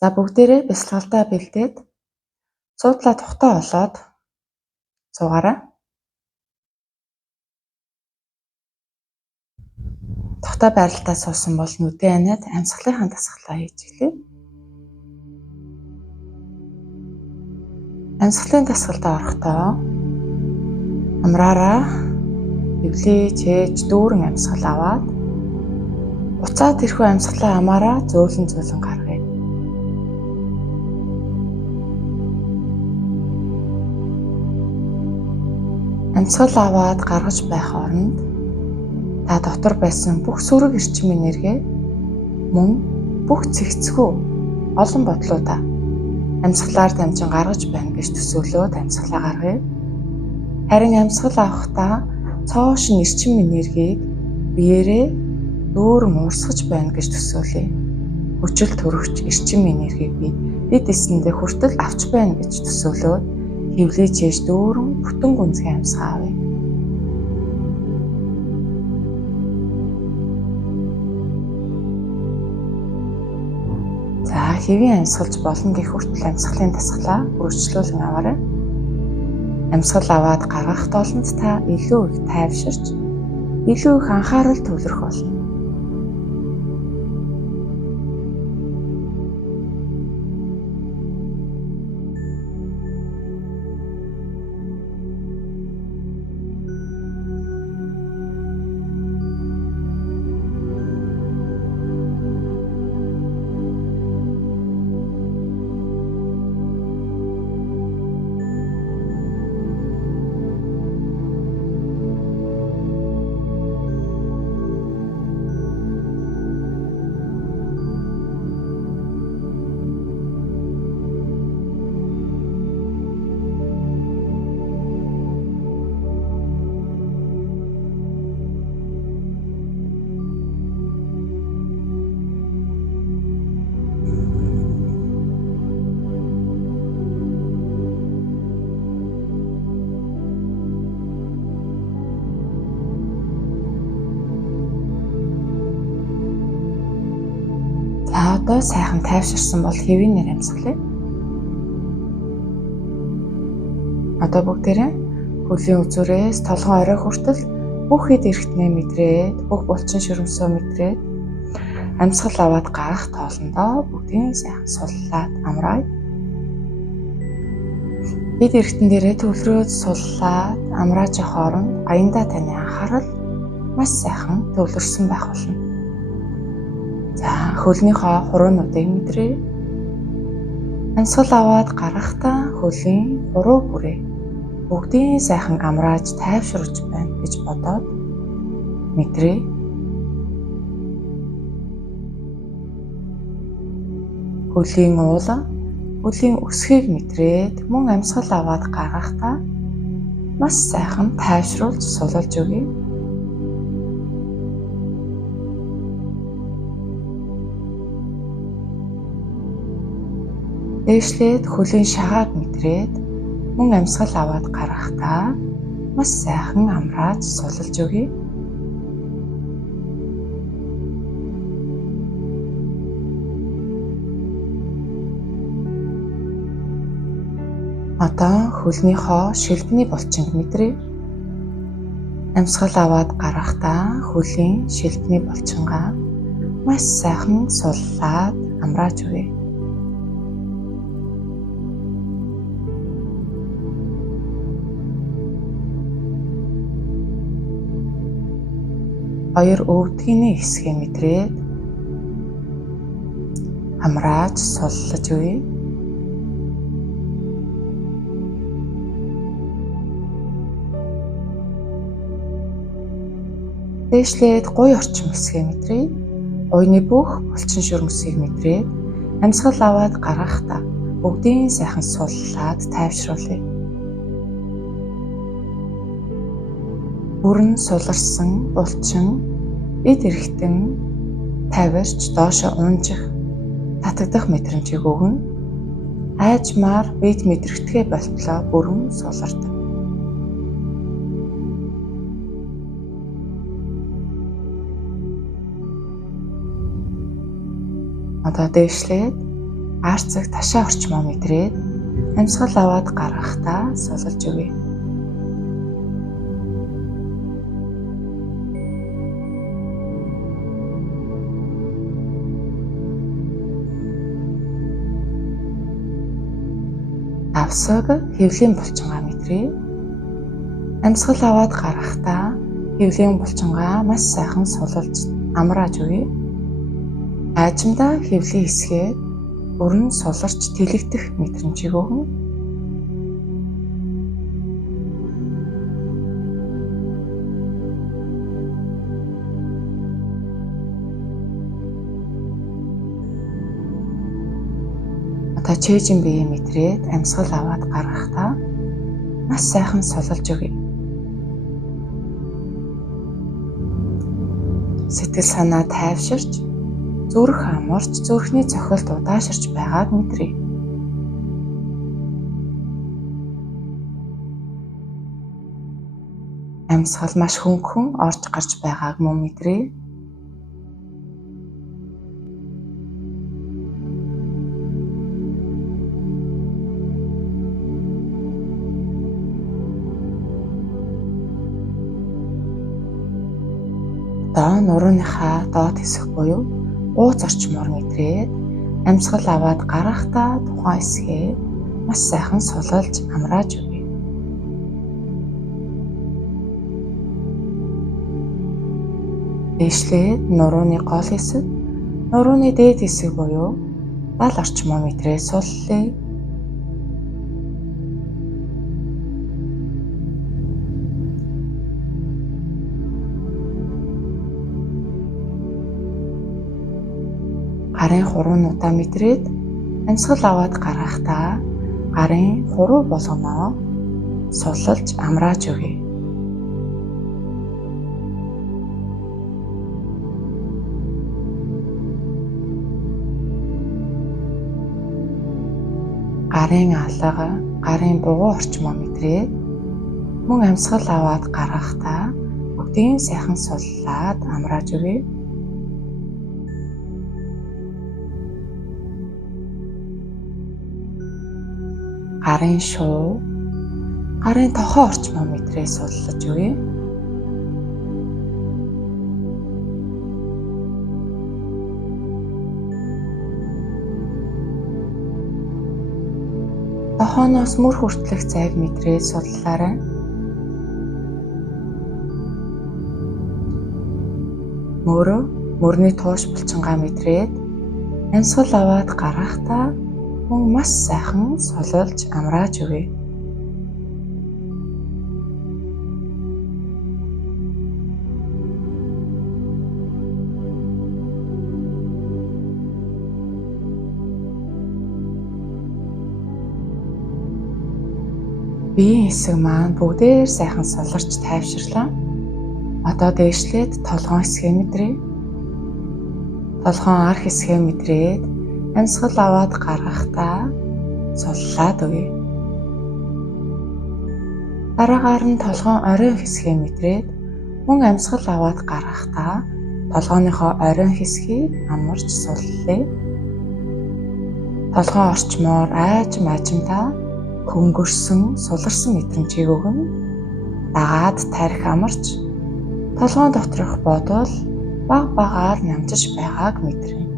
За бүгдээрээ бясалгалдаа бэлдээд суудлаа тухтаа олоод суугаарай. Тухтаа байралтаа суусан бол нүдэн анаад амьсгалынхаа дасгалаа хийж эхлэв. Амьсгалын дасгалдаа орохдоо амраараа эвлээ чээж дүүрэн амьсгал аваад буцаад тэрхүү амьсгалаа амаараа зөөлөн гаргая. Амьсгал аваад гаргаж байх оронд та дотор байсан бүх сөрөг эрчим энерги мөн бүх цэгцгүй олон бодлуудаа амьсгалаар дамжин гаргаж байна гэж төсөөлөөд амьсгалаа гаргая. Харин амьсгал авахдаа цоошин эрчим энергийг биеэрээ дүүрэн уурсгаж байна гэж төсөөлье. Хүчил төрөгч эрчим энергийг би эд эсэндээ хүртэл авч байна гэж төсөөлөөд хөвлөж ээж дүүрэн бүтэн гүнзгий амьсгаа авъя. За хэвийн амьсгалж болно гэх хүртэл амьсгалын дасгалаа үргэлжлүүлэн аваарай. Амьсгал аваад гаргах толонд та илүү их тайвширч, илүү их анхаарал төвлөрөх болно. За одоо сайхан тайвширсан бол хэвийн нэр амьсгалъя. Одоо бүгдээрээ хөлийн үзүүрээс толгой орой хүртэл бүх хэд эрхтнээ мэдрээд, бүх булчин ширмсөө мэдрээд амьсгал аваад гарах тоолондоо бүгдийн сайхан суллаад амраая. Эд эрхтэн дээрээ төвлөрөөд суллаад амрааж явах хооронд аяндаа таны анхаарал маш сайхан төвлөрсөн байх болно. За хөлнийхөө хуруунуудыг мэдрээ. Амьсгал аваад гарахдаа хөлийн хуруу бүрээ бүгдийн сайхан амрааж тайвшруулж байна гэж бодоод мэдрээ. Хөлийн уулан, хөлийн өсхийг мэдрээд мөн амьсгал аваад гарахдаа маш сайхан тайвшруулж сулуулж өгье. Дээшлээд хөлийн шагааг мэдрээд мөн амьсгал аваад гарахдаа маш сайхан амрааж сулуулж өгье. Одоо хөлнийхөө шилбэний булчинг мэдрээ. Амьсгал аваад гарахдаа хөлийн шилбэний булчингаа маш сайхан суллаад амрааж өгье. Хоёр өвдгийний хэсгээ мэдрээд амрааж суллаж өгье. Дээшлээд гуй орчим хэсгээ мэдрээ. Гуйны бүх булчин ширмсийг мэдрээд амьсгал аваад гарахдаа бүгдийн сайхан суллаад тайвшруулъя. Бүрэн суларсан булчин эд эрхтэн тавирч доошоо унжих, татагдах мэдрэмжийг өгнө. Айжмаар бид мэдрэгдэхээ болтлоо бүрэн сулардаг. Одоо дээшлээд Арцаг ташаа орчмоо мэдрээд амьсгал аваад гаргахдаа сулж өгье. Давсаг хэвлийн булчингаа мэдрээ. Амьсгал аваад гаргахдаа хэвлийн булчингаа маш сайхан сулж амрааж өгье. Аажимдаа хэвлийн хэсгээ бүрэн суларч тэлэгдэх мэдрэмжийг өгнө. Одоо чэйжин биеэ мэдрээд амьсгал аваад гаргахдаа маш сайхан сулж өгье. Сэтгэл санаа тайвширч, зүрх амарч, зүрхний цохилт удааширч байгааг мэдрээ. Амьсгал маш хөнгөн орж гарч байгааг мөн мэдрээ. Одоо нурууныхаа доод хэсэг буюу ууц орчмоор мэдрээд амьсгал аваад гаргахдаа тухайн хэсгээ маш сайхан сулж амрааж өгье. Дээшлээд нурууны гол хэсэг, нурууны дээд хэсэг буюу дал орчмоо мэдрээд суллаа. Гарын хуруунуудаа мэдрээд амьсгал аваад гаргахдаа гарын хуруу болгоноо сулж амрааж өгье. Гарын алга, гарын бугуун орчмоо мэдрээд мөн амьсгал аваад гаргахдаа бүгдийг сайхан суллаад амрааж өгье. Гарын шуу, гарын тохоо орчмоо мэдрээ суллаж өгье. Тохооноос мөр хүртэлх зайг мэдрээ суллаарай. Мөрний тууш булчингаа мэдрээд амьсгал аваад гаргахдаа мөн маш сайхан сулж амрааж өгье. Биеийн хэсэг маань бүгдээр сайхан суларч тайвширлаа. Одоо дээшлээд толгоон хэсгээ мэдрээ. Толгоон арх хэсгээ мэдрээд амьсгал аваад гаргахдаа суллаад өгье. Дараагаар нь толгоон оройн хэсгээ мэдрээд мөн амьсгал аваад гаргахдаа толгооныхоо оройн хэсгийг амарч суллаа. Толгоон орчмоор аажимдаа хөнгөрсөн, суларсан мэдрэмжийг өгнө. Дагаад тарих амарч толгоон доторх бодвол баг багаар намжиж байгааг мэдэрнэ.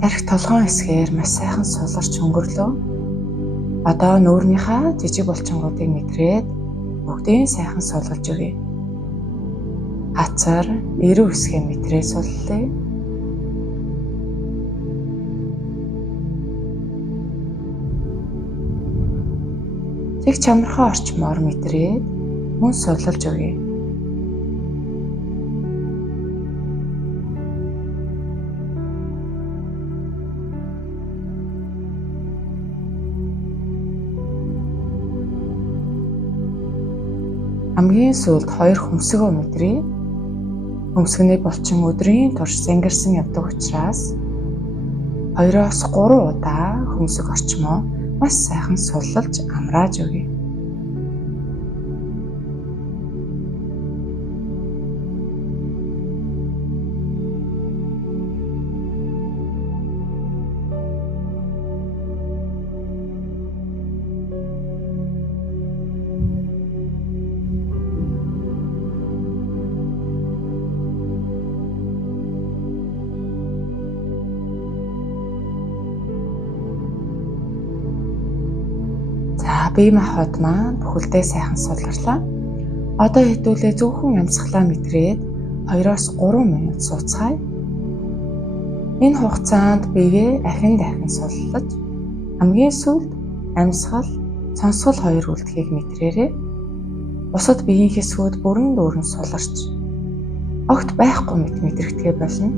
Тарих толгоон хэсгээр маш сайхан суларч өнгөрлөө. Одоо нүүрнийхээ жижиг булчингуудыг мэдрээд бүгдийг сайхан сулгаж өгье. Хацар, эрүү хэсгээ мэдрээ суллаа. Тэг чамархаа орчмоор мэдрээд мөн сулж өгье. Хамгийн сүүлд 2 хөмсгөө мэдрээ. Хөмсгөний булчин өдрийн турш зангирсан явдаг учраас 2-3 удаа хөмсг орчмоо маш сайхан суллаж амрааж өгье. За бие махбод маань бүхэлдээ сайхан сулгарлаа. Одоо хэдүүлээ зөвхөн амьсгалаа мэдрээд 2-3 минут сууцгаая. Энэ хугацаанд биегээ дахин суллаж хамгийн сүүлд амьсгал, сонсгол хоёр үлдэхийг мэдрээрэй. Бусад биеийн хэсгүүд бүрэн дүүрэн суларч огт байхгүй мэт мэдрэгдэхээ болно.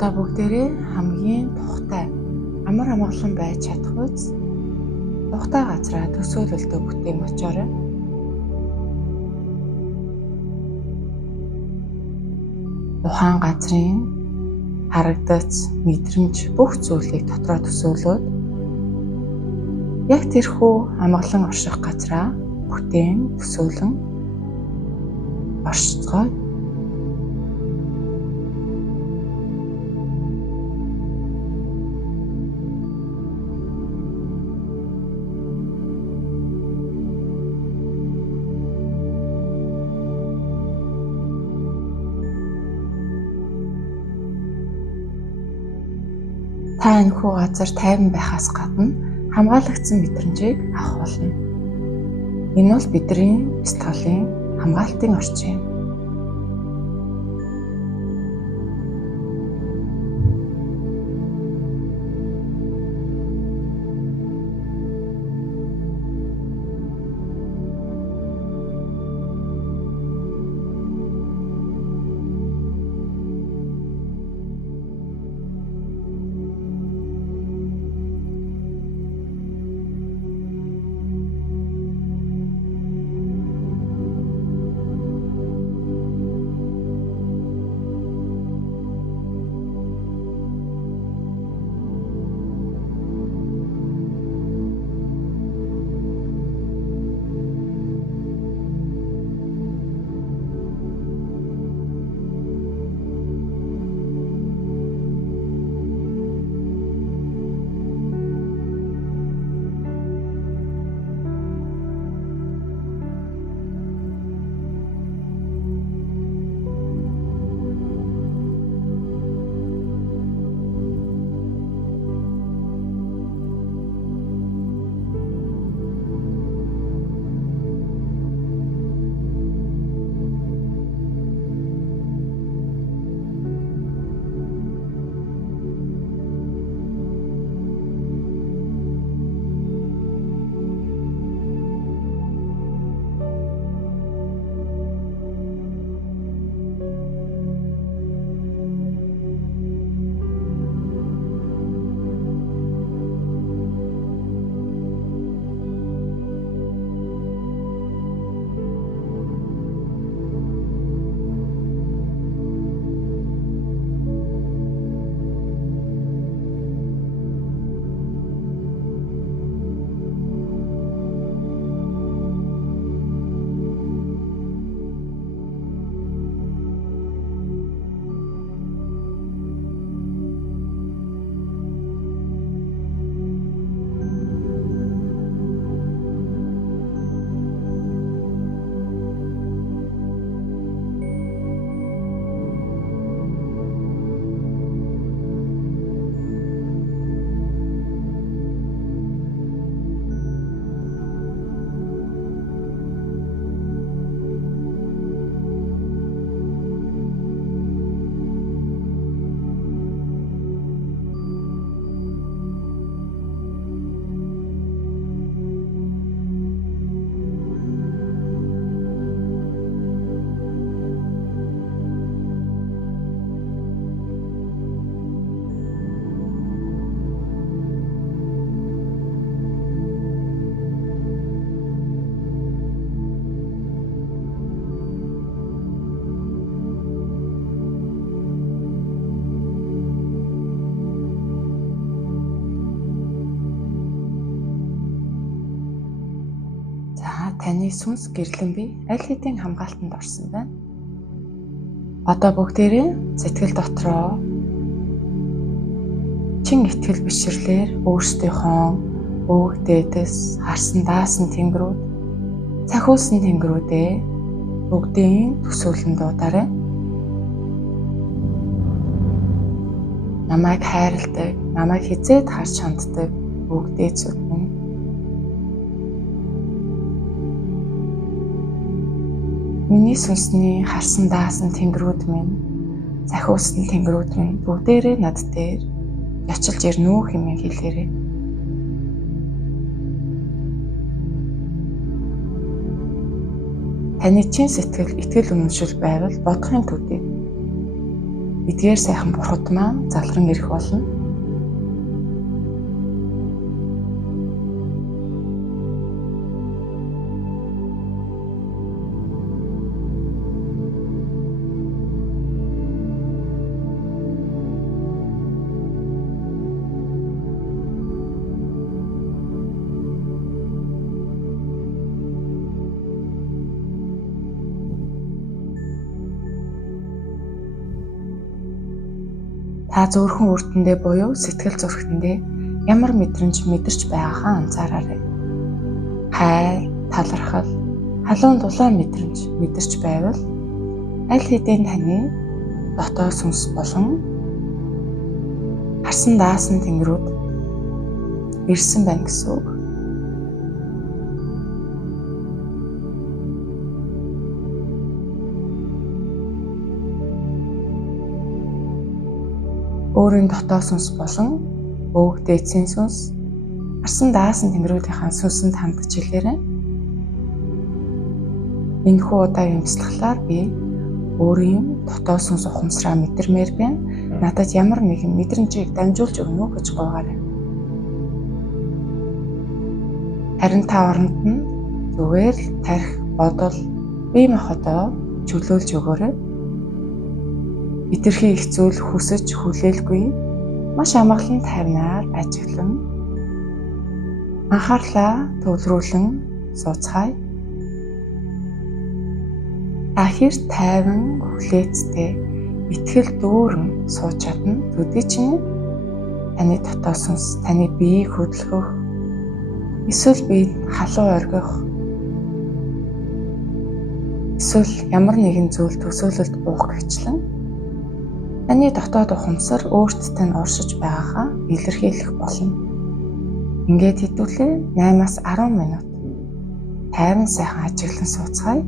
Одоо бүгдээрээ хамгийн тухтай амар амгалан байж чадах үз тухтай газраа төсөөлөлтөө бүтээн очоорой. Тухайн газрын харагдац, мэдрэмж бүх зүйлийг дотроо төсөөлөөд яг тэрхүү амгалан орших газраа бүтээн төсөөлөн оршицгоо. Та энэхүү газар тайван байхаас гадна хамгаалагдсан мэдрэмжийг авах болно. Энэ бол бидний сэтгэлийн хамгаалтын орчин юм. таны сүнс гэрлэн бие аль хэдийн хамгаалтанд орсон байна. Одоо бүгдээрээ сэтгэл дотроо чин итгэл бишрлэр өөрсдийнхөө өг дээдэс харсан даасан тэнгэрүүд, цахиулсан тэнгэрүүдээ бүгдийн төсөөлөн дуудаарай. Намайг хайрладаг, намайг хизээд харж ханддаг өг дээдсүүд минь. Миний сүнсний харсан даасан тэнгэрүүд минь, цахиулсан тэнгэрүүд минь бүгдээрээ над дээр ячилж ирнэ үү хэмээн хэлээрэй. Таны чин сэтгэл итгэл үнэмшил байвал бодохын төдий эдгээр сайхан бурхад маань залран ирэх болно. Та зөвхөн үрдэндээ буюу сэтгэл зүрхэндээ ямар мэдрэмж мэдэрч байгаагаа анзаараарай. Хайр, талархал, халуун дулаан мэдрэмж мэдэрч байвал аль хэдийн таны дотоод сүнс болон харсан даасан тэнгэрүүд ирсэн байна гэсэн үг. Өөрийн дотоод сүнс болон өг дээдсийн сүнс, харсан даасан тэнгэрүүдийн сүнсэнд хандж хэлээрэй. Энэхүү удаагийн бяцлаглаар би өөрийн дотоод сүнс ухамсараа мэдэрмээр байна. Надад ямар нэгэн мэдрэмжийг дамжуулж өгнө үү гэж гуйгаарай. Харин та оронд нь зүгээр л тарих, бодол, бие махбодоо чөлөөлж өгөөрэй. Итэрхий их зүйл хүсэж хүлээлгүй, маш амгалан тайвнаар ажиглан анхаарлаа төвлөрүүлэн сууцгаая. Та хэр тайван, хүлээцтэй, итгэл дүүрэн сууж чадна төдий ч таны дотоод сүнс таны биеийг хөдөлгөх, эсвэл биед халуун оргих, эсвэл ямар нэгэн зүйл төсөөлөлд буух гэвчлэн таны дотоод ухамсар өөртөө нь оршиж байгаагаа илэрхийлэх болно. Ингээд хэдүүлээ 8-10 минут тайван сайхан ажиглан сууцгаая.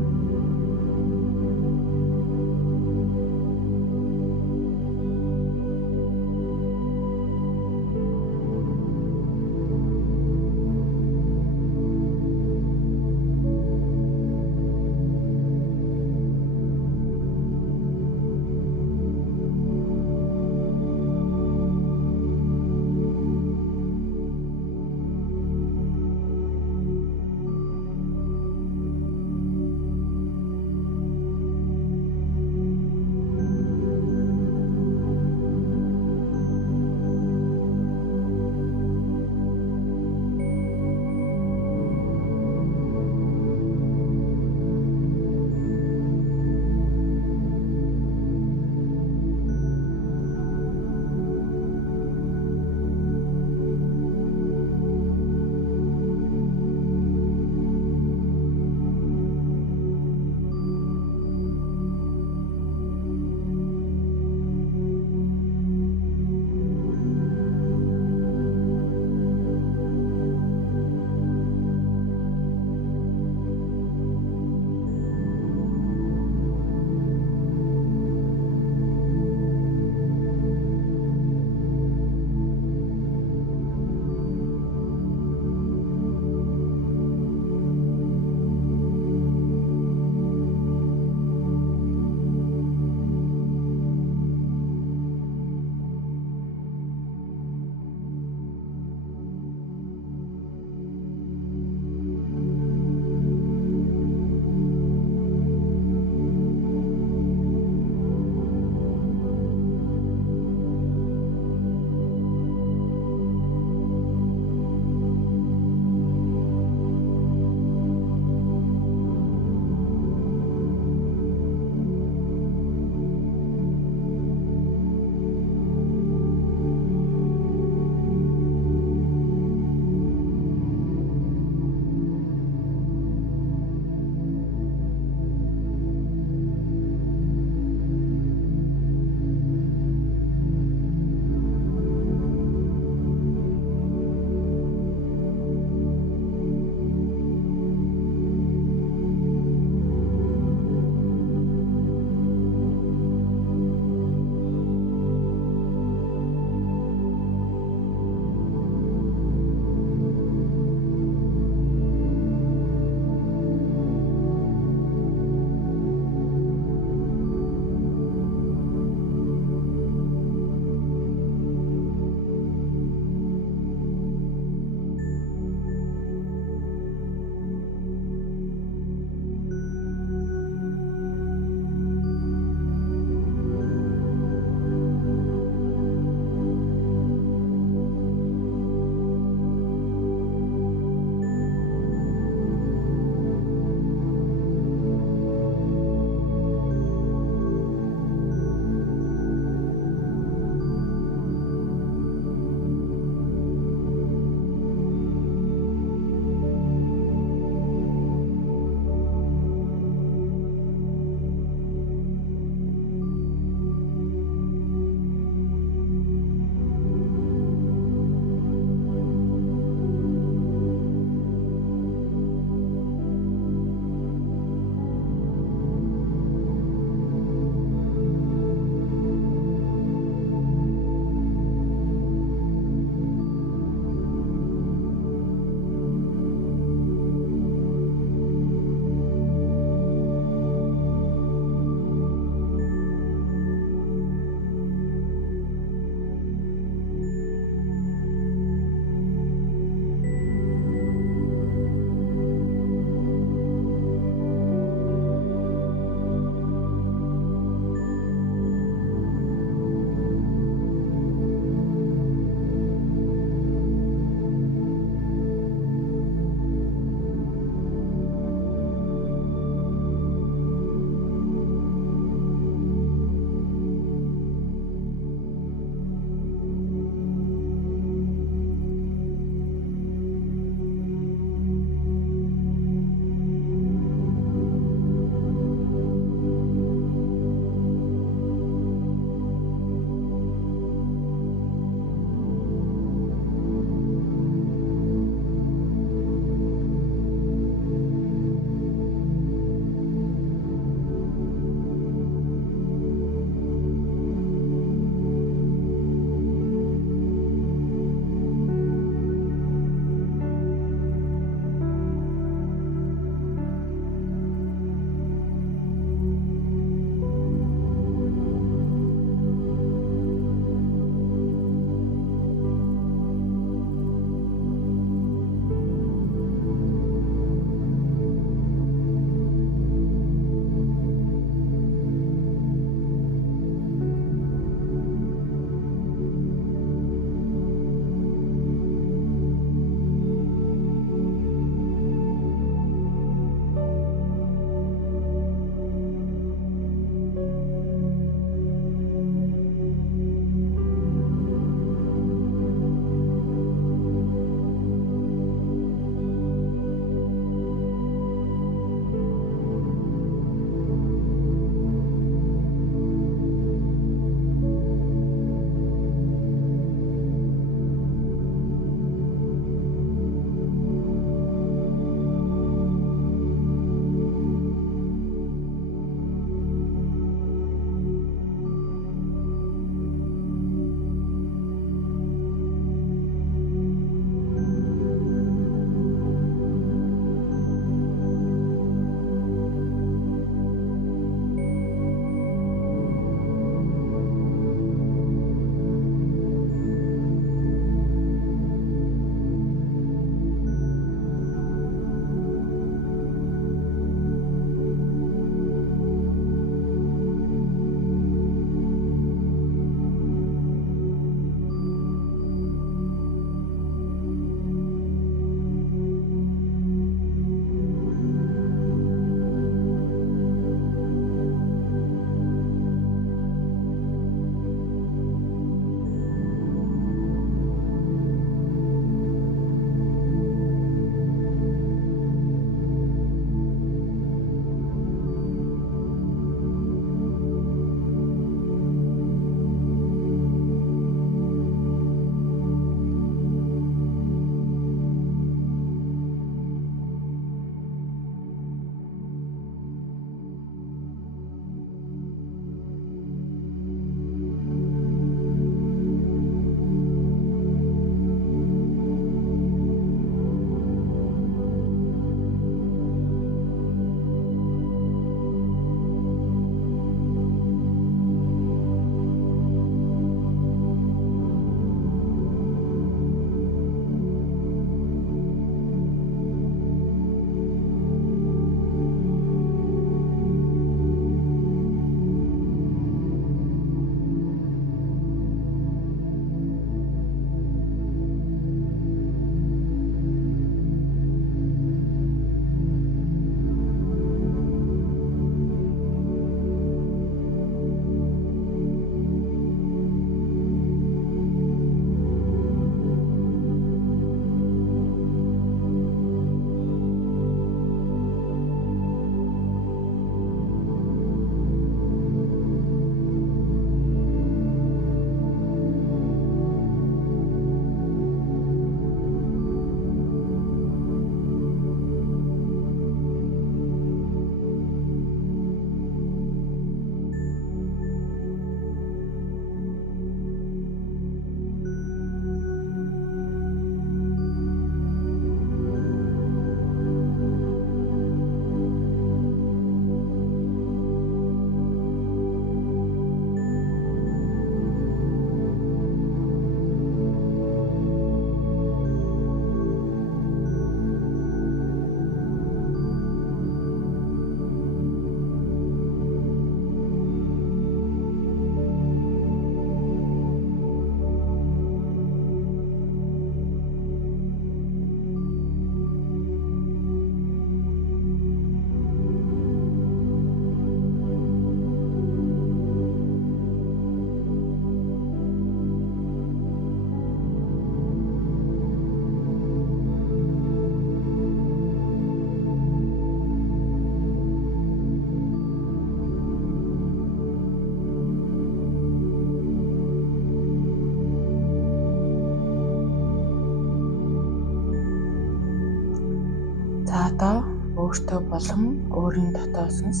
За одоо өөртөө болон өөрийн дотоод сүнс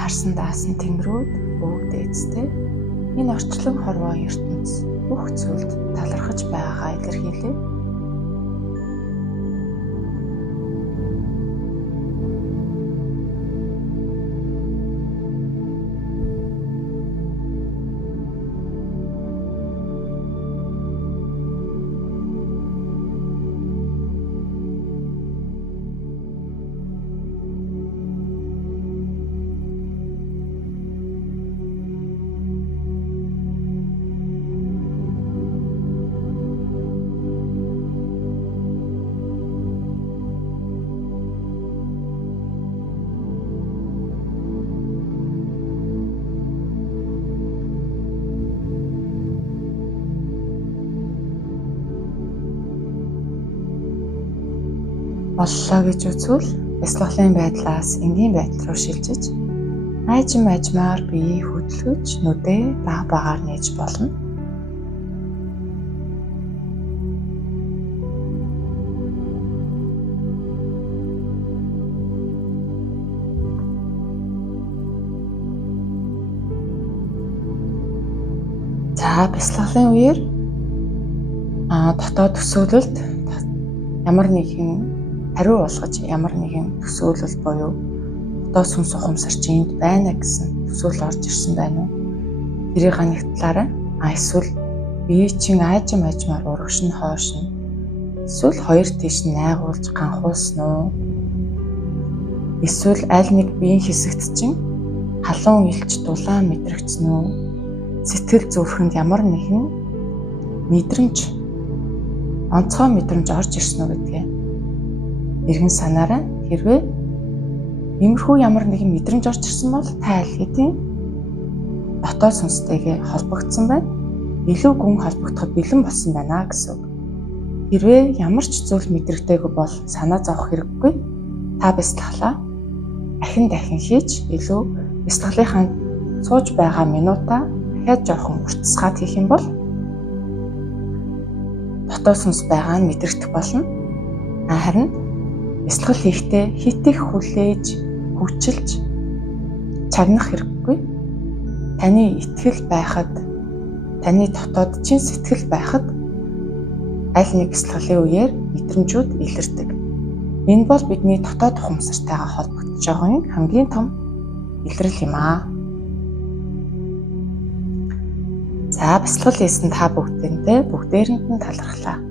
харсан даасан тэмрүүд бүгд эцтэй энэ орчлон хорвоо ертөнц бүх зүйлд талархаж байгаагаа илэрхийлээ. Боллоо гэж үзвэл бясалгалын байдлаас энгийн байдал руу шилжиж айжмаар биеийг хөдөлгөж нүдээ багаар нээж болно. За бясалгалын үеэр дотоод төсөөлөлд ямар нэгэн хариу болгож ямар нэгэн төсөөлөл буюу дотоод сүнс ухамсарч энд байна гэсэн төсөөлөл орж ирсэн байна уу? Тэрийг ганагтлаарай. Эсвэл бие чинь айжмаар урагш нь хоош нь эсвэл хоёр тийш нь найгуулж ганхуулсан уу? Эсвэл аль нэг биеийн хэсэгт чинь халуун илч дулаан мэдрэгдсэн үү? Сэтгэл зүрхэнд ямар нэгэн мэдрэмж онцгой мэдрэмж орж ирсэн үү гэдгээ эргэн санаарай. Хэрвээ иймэрхүү ямар нэгэн мэдрэмж орж ирсэн бол та аль хэдийн дотоод сүнстэйгээ холбогдсон байна. Илүү гүн холбогдоход бэлэн болсон байна гэсэн үг. Хэрвээ ямар ч зүйл мэдрэгдээгүй бол санаа зовох хэрэггүй. Та бясалгалаа дахин хийж илүү бясалгалынхаа сууж байгаа минутаа дахиад жоохон уртасгаад хийх юм бол дотоод сүнс байгаа нь мэдрэгдэх болно. Харин бясалгал хийхдээ хит их хүлээж, хүчилж чагнах хэрэггүй. Таны итгэл байхад, таны дотоод чин сэтгэл байхад аль нэг бясалгалын үеэр мэдрэмжүүд илэрдэг. Энэ бол бидний дотоод ухамсартайгаа холбогдож байгаа хамгийн том илрэл юм аа. За бясалгал хийсэн та бүгдээрэнд нь талархлаа.